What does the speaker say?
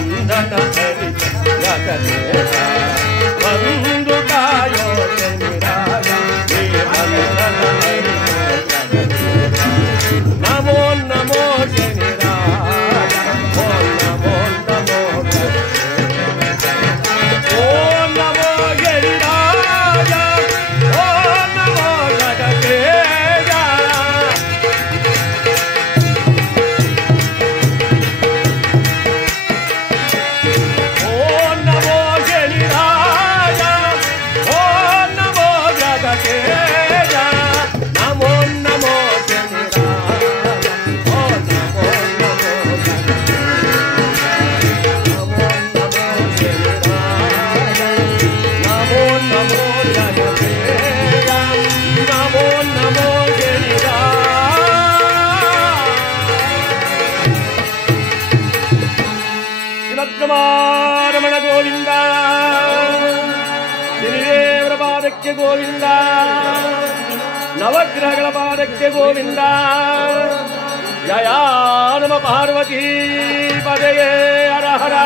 ಬಂಧನ ಹರಿ ಜಗದೇಶ ಬಂದು ಕಾಯೋ ಶನಿರಾಯ ನೀ ಬಂಧನ ಹರಿ ಜಗದೇಶ ನಮೋ ನಮೋ ಶನಿರಾಯ ಓಂ ನಮೋ ನಮೋ ಓಂ ನಮೋ ಗಿರಿರಾಯ ಓಂ ನಮೋ ಜಗದೇಶ ಓಂ ನಮೋ ಶನಿರಾಯ ಓಂ ನಮೋ ಜಗದೇಶ ನಮೋ ನಮೋ ಶನಿರಾಯ ಓಂ ನಮೋ ನಮೋ ನಮೋ ನಮೋ ಜಗದೇಶ ನಮೋ ನಮೋ ಶಿವಕುಮಾರಮಣ ಗೋವಿಂದ ಶನಿದೇವರ ಪಾದಕ್ಕೆ ಗೋವಿಂದ ನವಗ್ರಹಗಳ ಪಾದಕ್ಕೆ ಗೋವಿಂದ ಜಯ ನಮ ಪಾರ್ವತಿ ಪದಯೇ ಹರ ಹರ